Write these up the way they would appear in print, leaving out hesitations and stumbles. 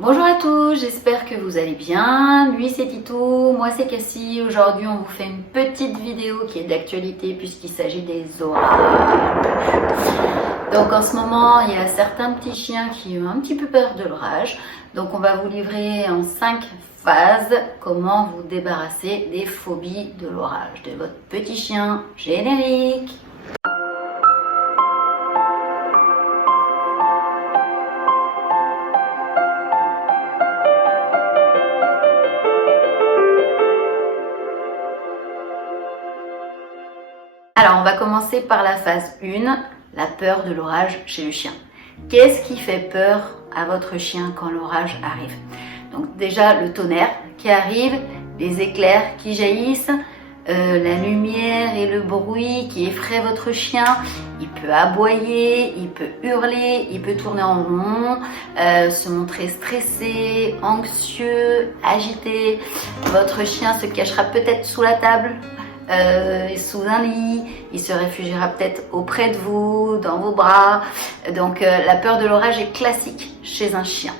Bonjour à tous, j'espère que vous allez bien. Lui c'est Titou, moi c'est Cassie. Aujourd'hui on vous fait une petite vidéo qui est d'actualité puisqu'il s'agit des orages. Donc en ce moment il y a certains petits chiens qui ont un petit peu peur de l'orage. Donc on va vous livrer en 5 phases comment vous débarrasser des phobies de l'orage de votre petit chien. Générique. Alors, on va commencer par la phase 1, la peur de l'orage chez le chien. Qu'est-ce qui fait peur à votre chien quand l'orage arrive? Donc déjà, le tonnerre qui arrive, les éclairs qui jaillissent, la lumière et le bruit qui effraient votre chien. Il peut aboyer, il peut hurler, il peut tourner en rond, se montrer stressé, anxieux, agité. Votre chien se cachera peut-être sous la table. Sous un lit, il se réfugiera peut-être auprès de vous, dans vos bras. Donc la peur de l'orage est classique chez un chien.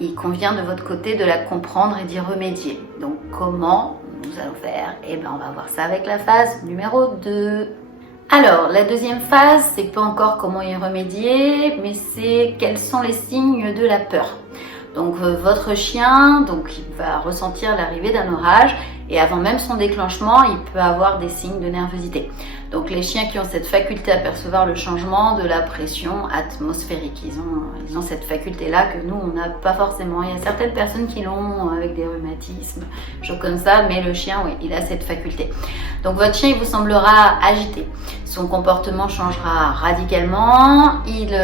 Il convient de votre côté de la comprendre et d'y remédier. Donc comment nous allons faire? Eh bien on va voir ça avec la phase numéro 2. Alors la deuxième phase, c'est pas encore comment y remédier, mais c'est quels sont les signes de la peur. Donc votre chien, donc il va ressentir l'arrivée d'un orage et avant même son déclenchement, il peut avoir des signes de nervosité. Donc les chiens qui ont cette faculté à percevoir le changement de la pression atmosphérique, ils ont cette faculté-là que nous, on n'a pas forcément. Il y a certaines personnes qui l'ont avec des rhumatismes, choses comme ça, mais le chien, oui, il a cette faculté. Donc votre chien, il vous semblera agité. Son comportement changera radicalement. Il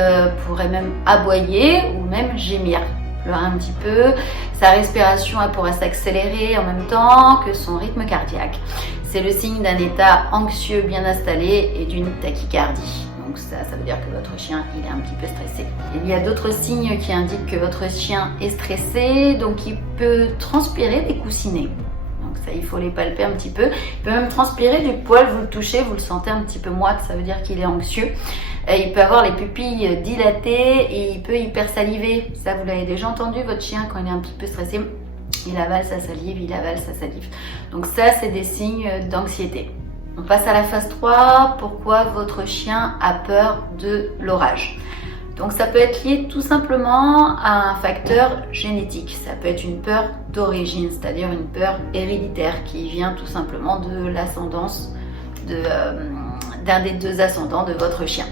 pourrait même aboyer ou même gémir. Pleurer un petit peu, sa respiration elle pourra s'accélérer en même temps que son rythme cardiaque. C'est le signe d'un état anxieux bien installé et d'une tachycardie. Donc ça veut dire que votre chien il est un petit peu stressé. Il y a d'autres signes qui indiquent que votre chien est stressé, donc il peut transpirer des coussinets. Donc ça, il faut les palper un petit peu. Il peut même transpirer du poil, vous le touchez, vous le sentez un petit peu moite, ça veut dire qu'il est anxieux. Il peut avoir les pupilles dilatées et il peut hypersaliver. Ça, vous l'avez déjà entendu, votre chien, quand il est un petit peu stressé, il avale sa salive, il avale sa salive. Donc ça, c'est des signes d'anxiété. On passe à la phase 3. Pourquoi votre chien a peur de l'orage? Donc ça peut être lié tout simplement à un facteur génétique. Ça peut être une peur d'origine, c'est-à-dire une peur héréditaire qui vient tout simplement de l'ascendance d'un des deux ascendants de votre chien.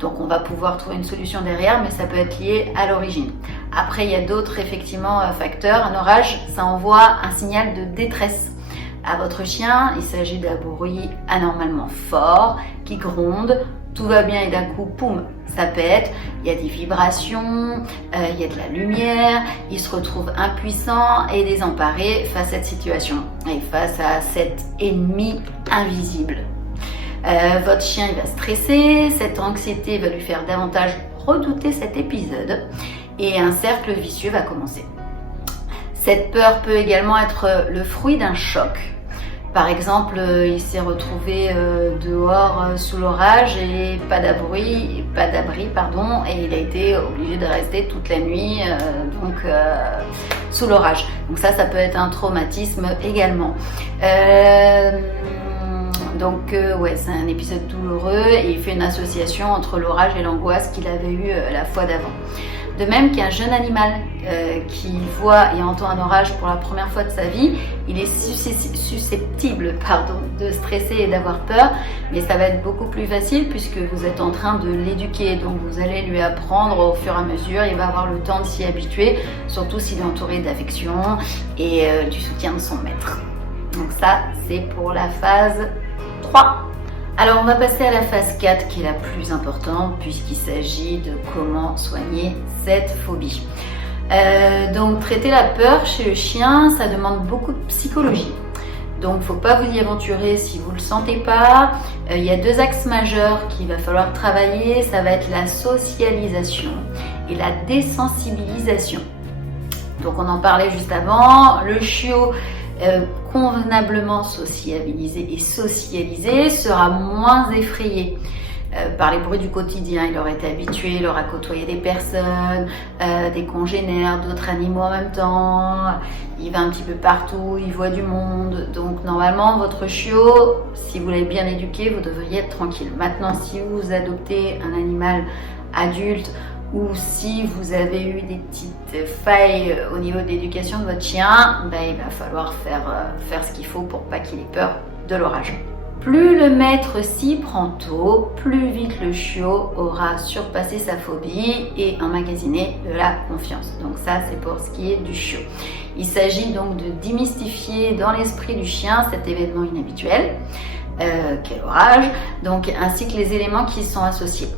Donc on va pouvoir trouver une solution derrière, mais ça peut être lié à l'origine. Après, il y a d'autres effectivement facteurs. Un orage, ça envoie un signal de détresse à votre chien. Il s'agit d'un bruit anormalement fort qui gronde. Tout va bien et d'un coup, poum, ça pète. Il y a des vibrations, il y a de la lumière. Il se retrouve impuissant et désemparé face à cette situation et face à cet ennemi invisible. Votre chien il va stresser, cette anxiété va lui faire davantage redouter cet épisode et un cercle vicieux va commencer. Cette peur peut également être le fruit d'un choc. Par exemple, il s'est retrouvé dehors sous l'orage et pas d'abri, et il a été obligé de rester toute la nuit sous l'orage. Donc ça peut être un traumatisme également. Ouais, c'est un épisode douloureux et il fait une association entre l'orage et l'angoisse qu'il avait eue la fois d'avant. De même qu'un jeune animal qui voit et entend un orage pour la première fois de sa vie, il est susceptible de stresser et d'avoir peur, mais ça va être beaucoup plus facile puisque vous êtes en train de l'éduquer. Donc vous allez lui apprendre au fur et à mesure, il va avoir le temps de s'y habituer, surtout s'il est entouré d'affection et du soutien de son maître. Donc ça, c'est pour la phase 3. Alors on va passer à la phase 4 qui est la plus importante puisqu'il s'agit de comment soigner cette phobie. Donc traiter la peur chez le chien, ça demande beaucoup de psychologie. Donc il ne faut pas vous y aventurer si vous ne le sentez pas. Il y a 2 axes majeurs qu'il va falloir travailler, ça va être la socialisation et la désensibilisation. Donc on en parlait juste avant, le chiot convenablement sociabilisé et socialisé sera moins effrayé. par les bruits du quotidien. Il aura été habitué, il aura côtoyé des personnes, des congénères, d'autres animaux en même temps. Il va un petit peu partout, il voit du monde. Donc normalement, votre chiot, si vous l'avez bien éduqué, vous devriez être tranquille. Maintenant, si vous adoptez un animal adulte ou si vous avez eu des petites failles au niveau de l'éducation de votre chien, il va falloir faire ce qu'il faut pour pas qu'il ait peur de l'orage. Plus le maître s'y prend tôt, plus vite le chiot aura surpassé sa phobie et emmagasiné de la confiance. Donc ça, c'est pour ce qui est du chiot. Il s'agit donc de démystifier dans l'esprit du chien cet événement inhabituel, qu'est l'orage, donc ainsi que les éléments qui y sont associés.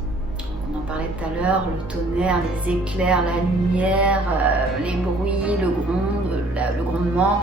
On en parlait tout à l'heure, le tonnerre, les éclairs, la lumière, les bruits, le grondement.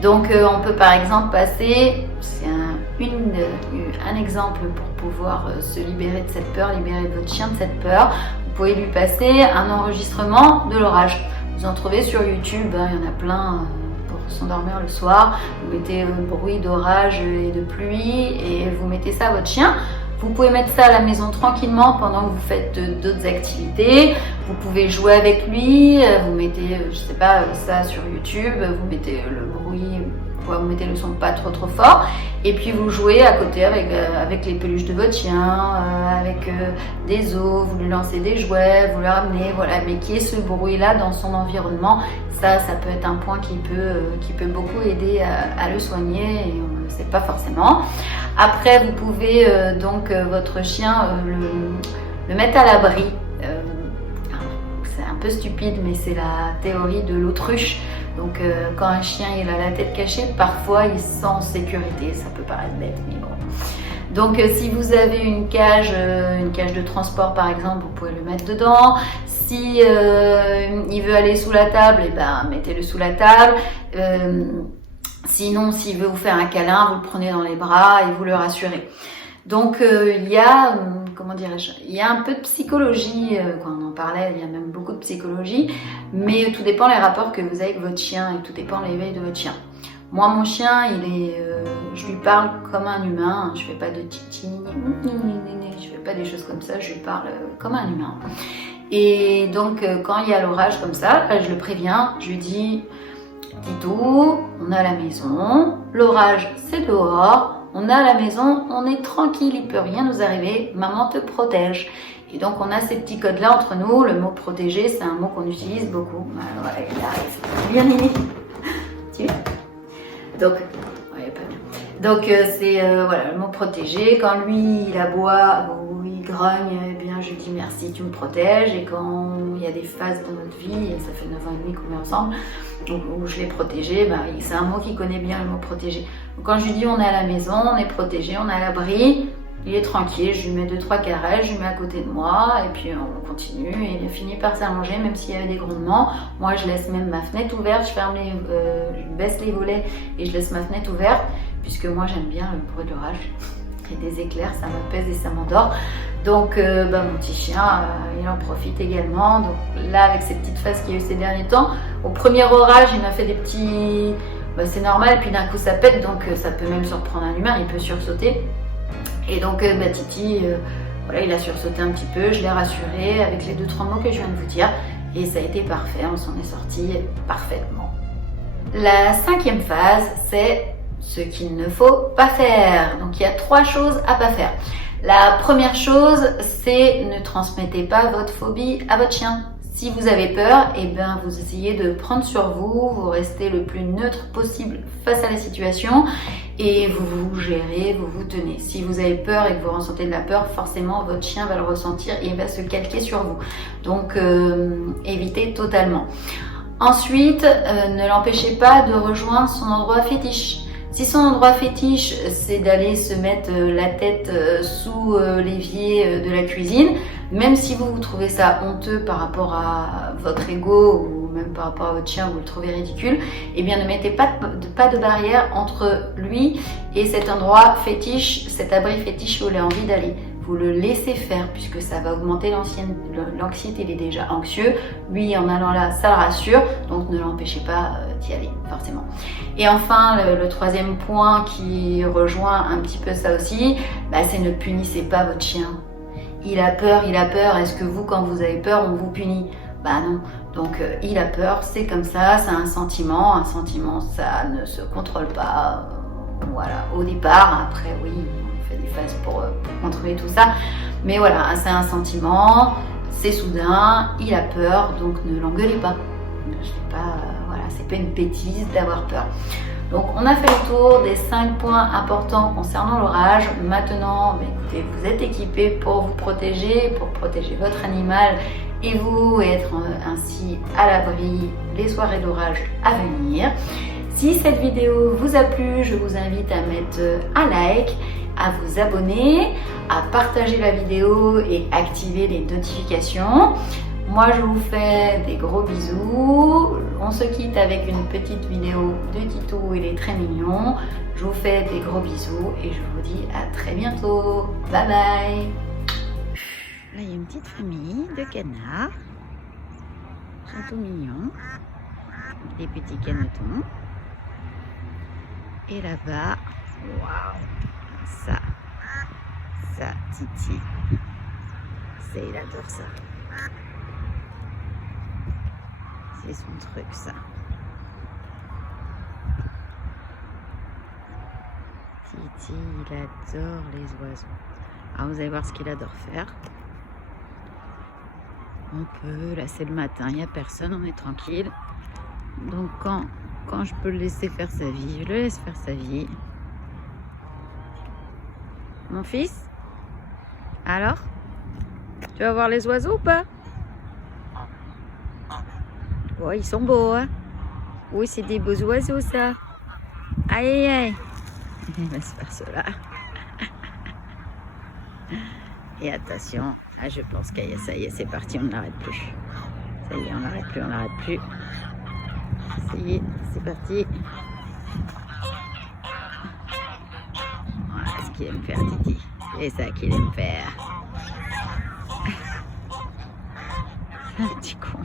Donc on peut par exemple passer, c'est un exemple pour pouvoir se libérer de cette peur, libérer votre chien de cette peur. Vous pouvez lui passer un enregistrement de l'orage. Vous en trouvez sur YouTube, il y en a plein pour s'endormir le soir. Vous mettez bruit d'orage et de pluie et vous mettez ça à votre chien. Vous pouvez mettre ça à la maison tranquillement pendant que vous faites d'autres activités. Vous pouvez jouer avec lui, vous mettez, je sais pas, ça sur YouTube, vous mettez le bruit, vous mettez le son pas trop fort, et puis vous jouez à côté avec les peluches de votre chien, avec des os, vous lui lancez des jouets, vous le ramenez, voilà, mais qu'il y ait ce bruit-là dans son environnement, ça peut être un point qui peut beaucoup aider à le soigner et on ne le sait pas forcément. Après, vous pouvez votre chien le mettre à l'abri. C'est un peu stupide, mais c'est la théorie de l'autruche. Donc quand un chien il a la tête cachée, parfois il se sent en sécurité. Ça peut paraître bête, mais bon. Donc si vous avez une cage de transport par exemple, vous pouvez le mettre dedans. Si il veut aller sous la table, mettez-le sous la table. Sinon, s'il veut vous faire un câlin, vous le prenez dans les bras et vous le rassurez. Donc il y a un peu de psychologie, quand on en parlait, il y a même beaucoup de psychologie, mais tout dépend les rapports que vous avez avec votre chien et tout dépend de l'éveil de votre chien. Moi, mon chien, je lui parle comme un humain, je fais pas de titi, je fais pas des choses comme ça, je lui parle comme un humain. Et donc quand il y a l'orage comme ça, je le préviens, je lui dis: Titou, on est à la maison, l'orage c'est dehors, on est à la maison, on est tranquille, il peut rien nous arriver, maman te protège. Et donc on a ces petits codes-là entre nous. Le mot protéger, c'est un mot qu'on utilise beaucoup. Voilà, il arrive. Viens Nini. Tu viens. Donc, ouais, pas bien. Donc c'est le mot protéger. Quand lui il aboie ou il grogne, eh bien je lui dis merci, tu me protèges. Et quand il y a des phases dans notre vie, et ça fait 9 ans et demi qu'on est ensemble, où je l'ai protégé, c'est un mot qu'il connaît bien, le mot protéger. Donc quand je lui dis on est à la maison, on est protégé, on est à l'abri, il est tranquille, je lui mets 2-3 caresses, je lui mets à côté de moi et puis on continue et il a fini par s'allonger même s'il y avait des grondements. Moi je laisse même ma fenêtre ouverte, je baisse les volets et je laisse ma fenêtre ouverte puisque moi j'aime bien le bruit de l'orage et des éclairs, ça m'apaise et ça m'endort. Donc mon petit chien, il en profite également. Donc là avec ces petites phases qu'il y a eu ces derniers temps, au premier orage il m'a fait des petits... c'est normal, et puis d'un coup ça pète, donc ça peut même surprendre un humain, il peut sursauter. Et donc Titi, il a sursauté un petit peu, je l'ai rassuré avec les 2-3 mots que je viens de vous dire, et ça a été parfait, on s'en est sorti parfaitement. La 5e phase, c'est ce qu'il ne faut pas faire. Donc il y a 3 choses à pas faire. La première chose, c'est ne transmettez pas votre phobie à votre chien. Si vous avez peur, vous essayez de prendre sur vous, vous restez le plus neutre possible face à la situation et vous gérez, vous vous tenez. Si vous avez peur et que vous ressentez de la peur, forcément votre chien va le ressentir et il va se calquer sur vous. Donc évitez totalement. Ensuite, ne l'empêchez pas de rejoindre son endroit fétiche. Si son endroit fétiche, c'est d'aller se mettre la tête sous l'évier de la cuisine, même si vous trouvez ça honteux par rapport à votre ego ou même par rapport à votre chien, vous le trouvez ridicule, eh bien ne mettez pas de barrière entre lui et cet endroit fétiche, cet abri fétiche où il a envie d'aller. Vous le laissez faire puisque ça va augmenter l'anxiété, il est déjà anxieux. Lui, en allant là, ça le rassure, donc ne l'empêchez pas d'y aller, forcément. Et enfin, le 3e point qui rejoint un petit peu ça aussi, c'est ne punissez pas votre chien. il a peur, est-ce que vous, quand vous avez peur, on vous punit? Bah non. Donc il a peur, c'est comme ça, c'est un sentiment, ça ne se contrôle pas, voilà, au départ. Après oui, on fait des phases pour contrôler tout ça, mais voilà, c'est un sentiment, c'est soudain, il a peur, donc ne l'engueulez pas. Voilà, c'est pas une bêtise d'avoir peur. Donc on a fait le tour des 5 points importants concernant l'orage. Maintenant, écoutez, vous êtes équipés pour vous protéger, pour protéger votre animal et vous, et être ainsi à l'abri les soirées d'orage à venir. Si cette vidéo vous a plu, je vous invite à mettre un like, à vous abonner, à partager la vidéo et activer les notifications. Moi, je vous fais des gros bisous. On se quitte avec une petite vidéo de Titou, il est très mignon. Je vous fais des gros bisous et je vous dis à très bientôt. Bye bye. Là, il y a une petite famille de canards. Ils sont tout mignons. Des petits canetons. Et là-bas, waouh, ça, Titi. Il adore ça. C'est son truc, ça. Titi, il adore les oiseaux. Alors, vous allez voir ce qu'il adore faire. On peut, là c'est le matin, il n'y a personne, on est tranquille. Donc quand je peux le laisser faire sa vie, je le laisse faire sa vie. Mon fils? Alors? Tu vas voir les oiseaux ou pas? Oh, ils sont beaux, hein? Oui, c'est des beaux oiseaux, ça. Aïe, aïe, aïe. Il va se faire cela. Et attention, je pense que ça y est, c'est parti, on n'arrête plus. Ça y est, on n'arrête plus. Ça y est, c'est parti. Voilà ce qu'il aime faire, Titi. C'est ça qu'il aime faire. Un petit con.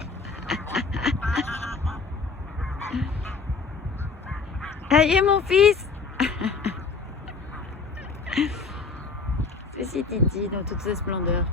Allez, mon fils. Ceci Titi dans toute sa splendeur.